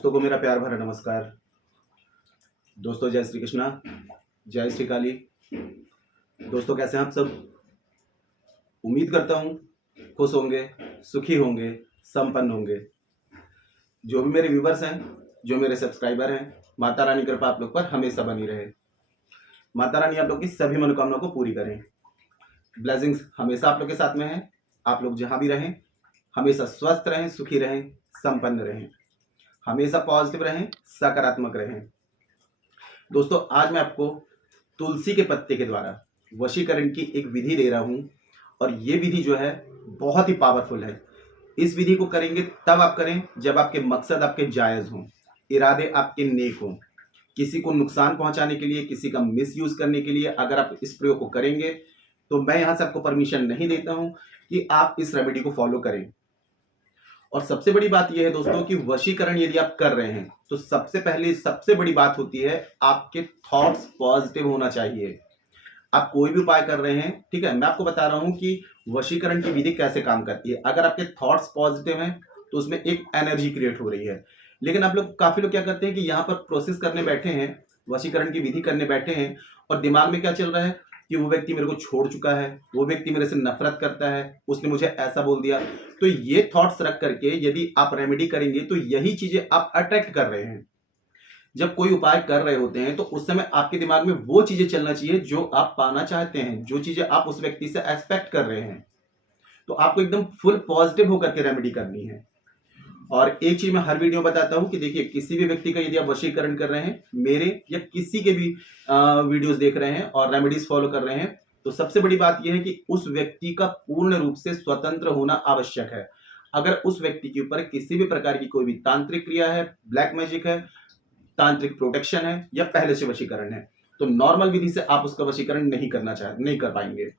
दोस्तों को मेरा प्यार भरा नमस्कार। दोस्तों जय श्री कृष्णा, जय श्री काली। दोस्तों कैसे हैं आप सब? उम्मीद करता हूँ खुश होंगे, सुखी होंगे, संपन्न होंगे। जो भी मेरे व्यूवर्स हैं, जो मेरे सब्सक्राइबर हैं, माता रानी कृपा आप लोग पर हमेशा बनी रहे। माता रानी आप लोग की सभी मनोकामनाओं को पूरी करें। ब्लेसिंग्स हमेशा आप लोग के साथ में है। आप लोग जहाँ भी रहें हमेशा स्वस्थ रहें, सुखी रहें, संपन्न रहें, हमेशा पॉजिटिव रहें, सकारात्मक रहें। दोस्तों आज मैं आपको तुलसी के पत्ते के द्वारा वशीकरण की एक विधि दे रहा हूं और ये विधि जो है बहुत ही पावरफुल है। इस विधि को करेंगे तब आप करें जब आपके मकसद आपके जायज़ हों, इरादे आपके नेक हों। किसी को नुकसान पहुंचाने के लिए, किसी का मिसयूज करने के लिए अगर आप इस प्रयोग को करेंगे तो मैं यहां से आपको परमिशन नहीं देता हूं कि आप इस रेमेडी को फॉलो करें। और सबसे बड़ी बात यह है दोस्तों कि वशीकरण यदि आप कर रहे हैं तो सबसे पहले सबसे बड़ी बात होती है आपके थॉट्स पॉजिटिव होना चाहिए। आप कोई भी उपाय कर रहे हैं, ठीक है, मैं आपको बता रहा हूं कि वशीकरण की विधि कैसे काम करती है। अगर आपके थॉट्स पॉजिटिव हैं तो उसमें एक एनर्जी क्रिएट हो रही है। लेकिन आप लोग काफी लोग क्या करते हैं कि यहाँ पर प्रोसेस करने बैठे हैं, वशीकरण की विधि करने बैठे हैं और दिमाग में क्या चल रहा है कि वो व्यक्ति मेरे को छोड़ चुका है, वो व्यक्ति मेरे से नफरत करता है, उसने मुझे ऐसा बोल दिया। तो ये थॉट्स रख करके यदि आप रेमेडी करेंगे तो यही चीजें आप अट्रैक्ट कर रहे हैं। जब कोई उपाय कर रहे होते हैं तो उस समय आपके दिमाग में वो चीजें चलना चाहिए जो आप पाना चाहते हैं, जो चीजें आप उस व्यक्ति से एक्सपेक्ट कर रहे हैं। तो आपको एकदम फुल पॉजिटिव होकर के रेमेडी करनी है। और एक चीज मैं हर वीडियो में बताता हूं कि देखिए, किसी भी व्यक्ति का यदि आप वशीकरण कर रहे हैं, मेरे या किसी के भी वीडियोस देख रहे हैं और रेमेडीज फॉलो कर रहे हैं, तो सबसे बड़ी बात यह है कि उस व्यक्ति का पूर्ण रूप से स्वतंत्र होना आवश्यक है। अगर उस व्यक्ति के ऊपर किसी भी प्रकार की कोई भी तांत्रिक क्रिया है, ब्लैक मैजिक है, तांत्रिक प्रोटेक्शन है या पहले से वशीकरण है, तो नॉर्मल विधि से आप उसका वशीकरण नहीं कर पाएंगे।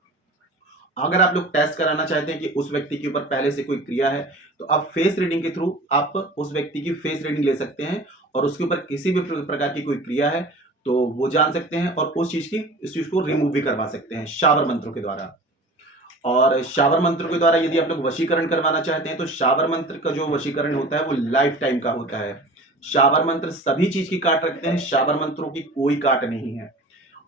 अगर आप लोग टेस्ट कराना चाहते हैं कि उस व्यक्ति के ऊपर पहले से कोई क्रिया है तो आप फेस रीडिंग के थ्रू आप उस व्यक्ति की फेस रीडिंग ले सकते हैं और उसके ऊपर किसी भी प्रकार की कोई क्रिया है तो वो जान सकते हैं और इस चीज को रिमूव भी करवा सकते हैं शावर मंत्रों के द्वारा। और शावर मंत्र के द्वारा यदि आप लोग वशीकरण करवाना चाहते हैं तो शावर मंत्र का जो वशीकरण होता है वो लाइफ टाइम का होता है। शावर मंत्र सभी चीज की काट रखते हैं, शावर मंत्रों की कोई काट नहीं है।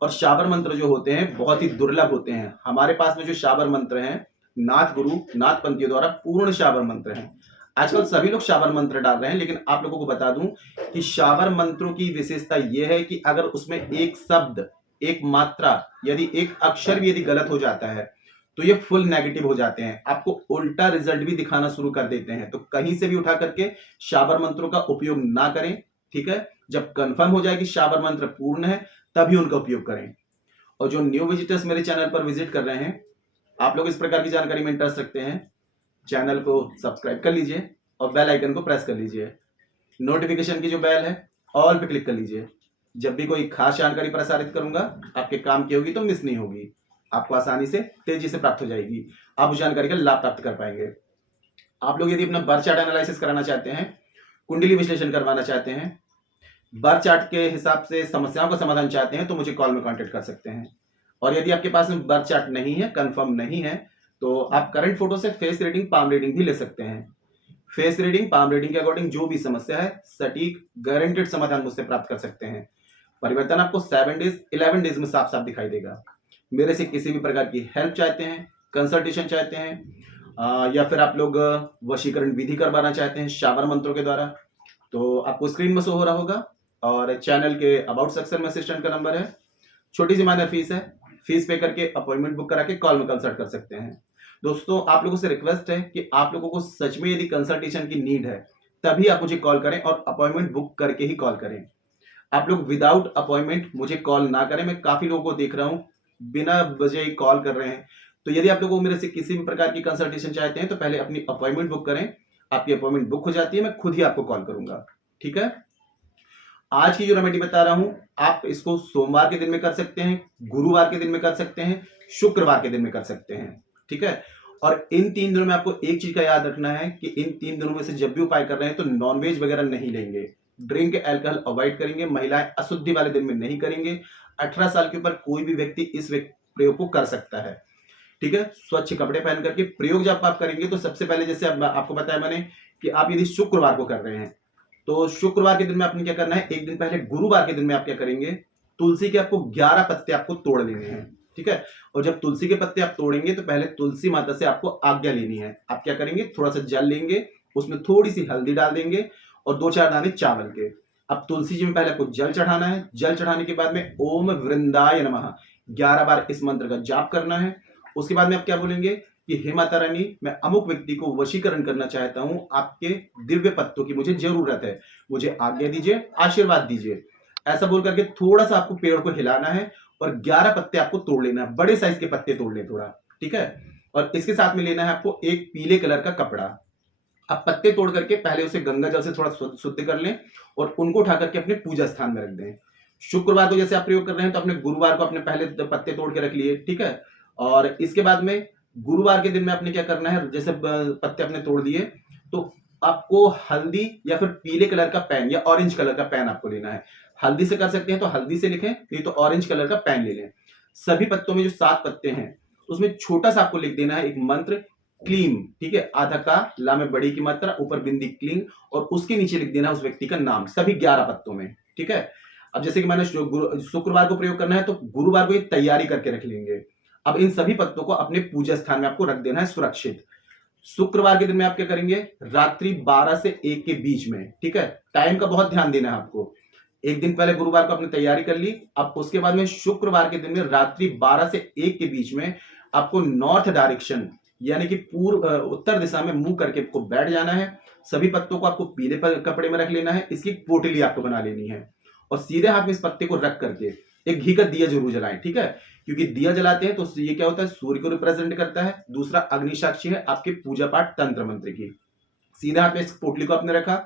और शावर मंत्र जो होते हैं बहुत ही दुर्लभ होते हैं। हमारे पास में जो शावर मंत्र हैं नाथ गुरु नाथ पंथियों द्वारा पूर्ण शावर मंत्र हैं। आजकल सभी लोग शावर मंत्र डाल रहे हैं, लेकिन आप लोगों को बता दूं कि शावर मंत्रों की विशेषता यह है कि अगर उसमें एक शब्द, एक मात्रा, यदि एक अक्षर भी यदि गलत हो जाता है तो ये फुल नेगेटिव हो जाते हैं, आपको उल्टा रिजल्ट भी दिखाना शुरू कर देते हैं। तो कहीं से भी उठा करके शावर मंत्रों का उपयोग ना करें, ठीक है। जब कंफर्म हो जाए कि शावर मंत्र पूर्ण है तभी उनका उपयोग करें। और जो न्यू विजिटर्स मेरे चैनल पर विजिट कर रहे हैं, आप लोग इस प्रकार की जानकारी में इंटरेस्ट रखते हैं, चैनल को सब्सक्राइब कर लीजिए और बेल आइकन को प्रेस कर लीजिए। नोटिफिकेशन की जो बेल है ऑल पे क्लिक कर लीजिए। जब भी कोई खास जानकारी प्रसारित करूंगा आपके काम की होगी तो मिस नहीं होगी, आपको आसानी से तेजी से प्राप्त हो जाएगी, आप उस जानकारी का लाभ प्राप्त कर पाएंगे। आप लोग यदि अपना बर्थ चार्ट एनालिसिस कराना चाहते हैं, कुंडली विश्लेषण करवाना चाहते हैं, बर्थ चार्ट के हिसाब से समस्याओं का समाधान चाहते हैं तो मुझे कॉल में कांटेक्ट कर सकते हैं। और यदि आपके पास में बर्थ चार्ट नहीं है, कंफर्म नहीं है, तो आप करंट फोटो से फेस रीडिंग, पाम रीडिंग भी ले सकते हैं। फेस रीडिंग, पाम रीडिंग के अकॉर्डिंग जो भी समस्या है सटीक गारंटेड समाधान मुझसे प्राप्त कर सकते हैं। परिवर्तन आपको 7 डेज 11 डेज में साफ साफ दिखाई देगा। मेरे से किसी भी प्रकार की हेल्प चाहते हैं, कंसल्टेशन चाहते हैं या फिर आप लोग वशीकरण विधि करवाना चाहते हैं शावर मंत्रों के द्वारा, तो आपको स्क्रीन में शो हो रहा होगा और चैनल के अबाउट सेक्शन में असिस्टेंट का नंबर है। छोटी सी माइनर फीस है, फीस पे करके अपॉइंटमेंट बुक करा के कॉल में कंसल्ट कर सकते हैं। दोस्तों आप लोगों से रिक्वेस्ट है कि आप लोगों को सच में यदि कंसल्टेशन की नीड है तभी आप मुझे कॉल करें और अपॉइंटमेंट बुक करके ही कॉल करें। आप लोग विदाउट अपॉइंटमेंट मुझे कॉल ना करें। मैं काफी लोगों को देख रहा हूं बिना वजह कॉल कर रहे हैं। तो यदि आप लोगों को मेरे से किसी भी प्रकार की कंसल्टेशन चाहते हैं तो पहले अपनी अपॉइंटमेंट बुक करें। आपकी अपॉइंटमेंट बुक हो जाती है, मैं खुद ही आपको कॉल करूंगा, ठीक है। आज की जो रेमेडी बता रहा हूं आप इसको सोमवार के दिन में कर सकते हैं, गुरुवार के दिन में कर सकते हैं, शुक्रवार के दिन में कर सकते हैं, ठीक है। और इन 3 दिनों में आपको एक चीज का याद रखना है कि इन 3 दिनों में से जब भी उपाय कर रहे हैं तो नॉनवेज वगैरह नहीं लेंगे, ड्रिंक अल्कोहल अवॉइड करेंगे, महिलाएं अशुद्धि वाले दिन में नहीं करेंगे। 18 साल के ऊपर कोई भी व्यक्ति इस प्रयोग को कर सकता है, ठीक है। स्वच्छ कपड़े पहन करके प्रयोग जब आप करेंगे तो सबसे पहले, जैसे आपको बताया मैंने कि आप यदि शुक्रवार को कर रहे हैं तो शुक्रवार के दिन में आपने क्या करना है, एक दिन पहले गुरुवार के दिन में आप क्या करेंगे, तुलसी के आपको 11 पत्ते आपको तोड़ लेने हैं, ठीक है। और जब तुलसी के पत्ते आप तोड़ेंगे तो पहले तुलसी माता से आपको आज्ञा लेनी है। आप क्या करेंगे, थोड़ा सा जल लेंगे, उसमें थोड़ी सी हल्दी डाल देंगे और 2-4 दाने चावल के। अब तुलसी जी में पहले आपको जल चढ़ाना है। जल चढ़ाने के बाद में ओम वृंदाय नमः 11 बार इस मंत्र का जाप करना है। उसके बाद में आप क्या बोलेंगे कि हे माता रानी, मैं अमुक व्यक्ति को वशीकरण करना चाहता हूं, आपके दिव्य पत्तों की मुझे जरूरत है, मुझे आज्ञा दीजिए, आशीर्वाद दीजिए। ऐसा बोल करके थोड़ा सा आपको पेड़ को हिलाना है और 11 पत्ते आपको तोड़ लेना है, बड़े साइज के पत्ते तोड़ लें थोड़ा, ठीक है। और इसके साथ में लेना है आपको एक पीले कलर का कपड़ा। अब पत्ते तोड़ करके पहले उसे गंगा जल से थोड़ा शुद्ध कर लें और उनको उठा करके अपने पूजा स्थान में रख दें। शुक्रवार को जैसे आप प्रयोग कर रहे हैं तो अपने गुरुवार को अपने पहले पत्ते तोड़ के रख लिए, ठीक है। और इसके बाद में गुरुवार के दिन में आपने क्या करना है, जैसे पत्ते अपने तोड़ दिए तो आपको हल्दी या फिर पीले कलर का पेन या ऑरेंज कलर का पेन आपको लेना है। हल्दी से कर सकते हैं तो हल्दी से लिखें, नहीं तो ऑरेंज कलर का पेन ले लें। सभी पत्तों में जो 7 पत्ते हैं उसमें छोटा सा आपको लिख देना है एक मंत्र क्लीम, ठीक है। आधा का ला में बड़ी की मात्रा, ऊपर बिंदी क्लीम, और उसके नीचे लिख देना उस व्यक्ति का नाम, सभी 11 पत्तों में, ठीक है। अब जैसे कि मैंने शुक्रवार को प्रयोग करना है तो गुरुवार को ये तैयारी करके रख लेंगे। अब इन सभी पत्तों को अपने पूजा स्थान में आपको रख देना है सुरक्षित। शुक्रवार के दिन में आप क्या करेंगे, रात्रि 12 से 1 के बीच में, ठीक है। टाइम का बहुत ध्यान देना है आपको। एक दिन पहले गुरुवार को आपने तैयारी कर ली, अब उसके बाद में शुक्रवार के दिन में रात्रि 12 से 1 के बीच में आपको नॉर्थ डायरेक्शन यानी कि पूर्व उत्तर दिशा में मुंह करके आपको बैठ जाना है। सभी पत्तों को आपको पीले कपड़े में रख लेना है, इसकी पोटली आपको बना लेनी है और सीधे हाथ में इस पत्ते को रख करके एक घी का दिया जरूर जलाएं, ठीक है। क्योंकि दिया जलाते हैं तो ये क्या होता है, सूर्य को रिप्रेजेंट करता है, दूसरा अग्नि साक्षी है आपके पूजा पाठ तंत्र मंत्र की। सीधे हाथ में इस पोटली को आपने रखा।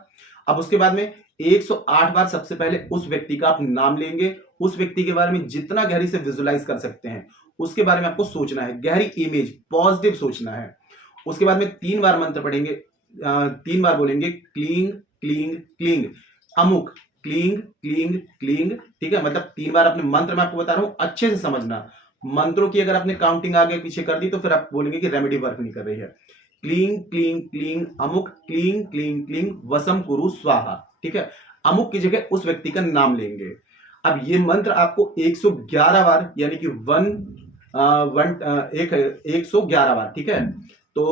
अब उसके बाद में 108 बार सबसे पहले उस व्यक्ति का आप नाम लेंगे, उस व्यक्ति के बारे में जितना गहरी से विजुलाइज कर सकते हैं उसके बारे में आपको सोचना है, गहरी इमेज पॉजिटिव सोचना है। उसके बाद में 3 बार मंत्र पढ़ेंगे, 3 बार बोलेंगे क्लींग क्लींग क्लींग अमुक, क्लींग क्लींग क्लींग, ठीक है। मतलब 3 बार अपने मंत्र में आपको बता रहा हूं, अच्छे से समझना। मंत्रों की अगर आपने काउंटिंग आगे पीछे कर दी तो फिर आप बोलेंगे कि रेमेडी वर्क नहीं कर रही है। क्लींग क्लींग क्लींग अमुक, क्लींग क्लींग क्लींग वसम कुरु स्वाहा, ठीक है। अमुक की जगह उस व्यक्ति का नाम लेंगे। अब ये मंत्र आपको 111 बार यानी कि 111 बार, ठीक है। तो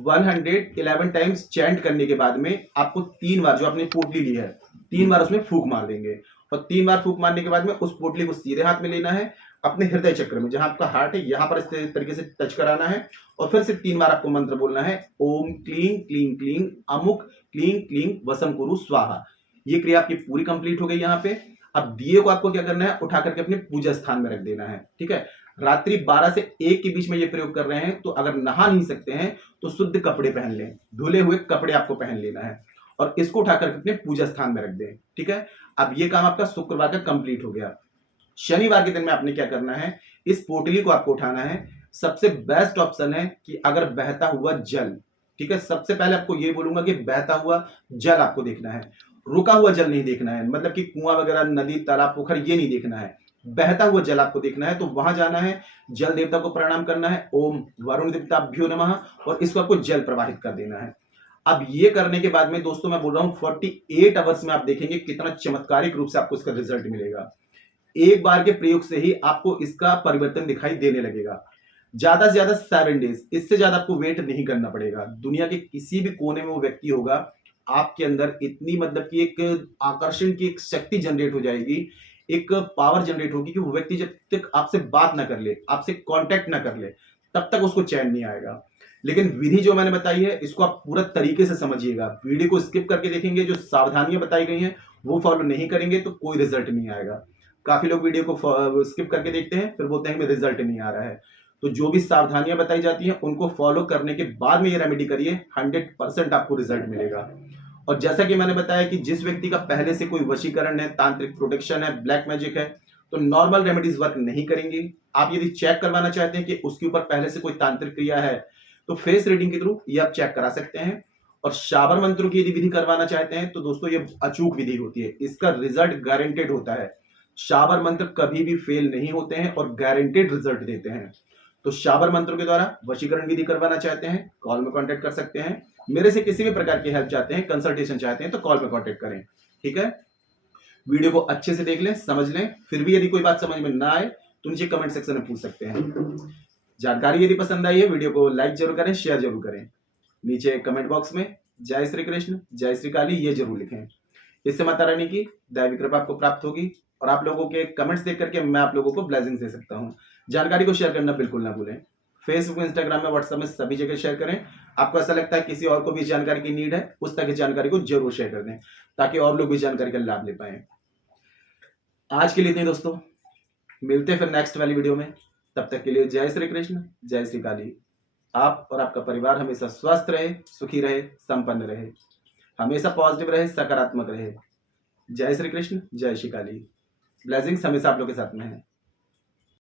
111 टाइम्स चैंट करने के बाद में आपको 3 बार जो आपने पोटली ली है 3 बार उसमें फूंक मार देंगे और 3 बार फूंक मारने के बाद में उस पोटली को सीधे हाथ में लेना है, अपने हृदय चक्र में जहां आपका हार्ट है यहां पर इस तरीके से टच कराना है और फिर से 3 बार आपको मंत्र बोलना है, ओम क्लीं क्लीं क्लीं अमुक क्लीं क्लीं वसम कुरु स्वाहा। ये क्रिया आपकी पूरी कंप्लीट हो गई यहाँ पे। अब दिए को आपको क्या करना है, उठा करके अपने पूजा स्थान में रख देना है, ठीक है। रात्रि 12 से 1 के बीच में ये प्रयोग कर रहे हैं तो अगर नहा नहीं सकते हैं तो शुद्ध कपड़े पहन लें, धुले हुए कपड़े आपको पहन लेना है और इसको उठा करके अपने पूजा स्थान में रख दें, ठीक है। अब ये काम आपका शुक्रवार का कंप्लीट हो गया। शनिवार के दिन में आपने क्या करना है, इस पोटली को आपको उठाना है। सबसे बेस्ट ऑप्शन है कि अगर बहता हुआ जल, ठीक है। सबसे पहले आपको ये बोलूंगा कि बहता हुआ जल आपको देखना है, रुका हुआ जल नहीं देखना है, मतलब कि कुआं वगैरह नदी तालाब पोखर ये नहीं देखना है, बहता हुआ जल आपको देखना है। तो वहां जाना है, जल देवता को प्रणाम करना है, ओम वरुण देवताभ्यो नमः, और इसको आपको जल प्रवाहित कर देना है। अब ये करने के बाद में दोस्तों मैं बोल रहा हूं 48 आवर्स में आप देखेंगे कितना चमत्कारिक रूप से आपको इसका रिजल्ट मिलेगा। एक बार के प्रयोग से ही आपको इसका परिवर्तन दिखाई देने लगेगा। ज्यादा से ज्यादा 7 डेज, इससे ज्यादा आपको वेट नहीं करना पड़ेगा। दुनिया के किसी भी कोने में वो व्यक्ति होगा, आपके अंदर इतनी मतलब कि एक आकर्षण की एक शक्ति जनरेट हो जाएगी, एक पावर जनरेट होगी कि वो व्यक्ति जब तक आपसे बात ना कर ले, आपसे कांटेक्ट ना कर ले, तब तक उसको चैन नहीं आएगा। लेकिन विधि जो मैंने बताई है इसको आप पूरा तरीके से समझिएगा। वीडियो को स्किप करके देखेंगे, जो सावधानियां बताई गई हैं वो फॉलो नहीं करेंगे तो कोई रिजल्ट नहीं आएगा। काफी लोग वीडियो को स्किप करके देखते हैं फिर बोलते हैं कि रिजल्ट नहीं आ रहा है। तो जो भी सावधानियां बताई जाती हैं उनको फॉलो करने के बाद में ये रेमेडी करिए, 100% आपको रिजल्ट मिलेगा। और जैसा कि मैंने बताया कि जिस व्यक्ति का पहले से कोई वशीकरण है, तांत्रिक प्रोटेक्शन है, ब्लैक मैजिक है, तो नॉर्मल रेमेडीज वर्क नहीं करेंगी। आप यदि चेक करवाना चाहते हैं कि उसके ऊपर पहले से कोई तांत्रिक क्रिया है तो फेस रीडिंग के थ्रू ये आप चेक करा सकते हैं। और शाबर मंत्रों की यदि विधि करवाना चाहते हैं तो दोस्तों ये अचूक विधि होती है, इसका रिजल्ट गारंटेड होता है। शाबर मंत्र कभी भी फेल नहीं होते हैं और गारंटेड रिजल्ट देते हैं। तो शाबर मंत्रों के द्वारा वशीकरण विधि करवाना चाहते हैं, कॉल में कांटेक्ट कर सकते हैं। मेरे से किसी भी प्रकार की हेल्प चाहते हैं, कंसल्टेशन चाहते हैं, तो कॉल में कांटेक्ट करें। ठीक है, वीडियो को अच्छे से देख लें, समझ लें। फिर भी यदि कोई बात समझ में ना आए तो नीचे कमेंट सेक्शन में पूछ सकते हैं। जानकारी यदि पसंद आई है, वीडियो को लाइक जरूर करें, शेयर जरूर करें। नीचे कमेंट बॉक्स में जय श्री कृष्ण, जय श्री काली ये जरूर लिखें। इससे माता रानी की दैवी कृपा आपको प्राप्त होगी और आप लोगों के कमेंट्स देख करके मैं आप लोगों को ब्लेसिंग दे सकता हूं। जानकारी को शेयर करना बिल्कुल ना भूलें। फेसबुक, इंस्टाग्राम में, व्हाट्सएप में सभी जगह शेयर करें। आपको ऐसा लगता है किसी और को भी जानकारी की नीड है, उस तरह की जानकारी को जरूर शेयर कर दें ताकि और लोग भी जानकारी का लाभ ले पाए। आज के लिए इतने दोस्तों, मिलते हैं फिर नेक्स्ट वाली वीडियो में। तब तक के लिए जय श्री कृष्ण, जय श्री काली। आप और आपका परिवार हमेशा स्वस्थ रहे, सुखी रहे, संपन्न रहे, हमेशा पॉजिटिव रहे, सकारात्मक रहे। जय श्री कृष्ण, जय श्री काली। ब्लेसिंग्स हमेशा आप लोग के साथ में है।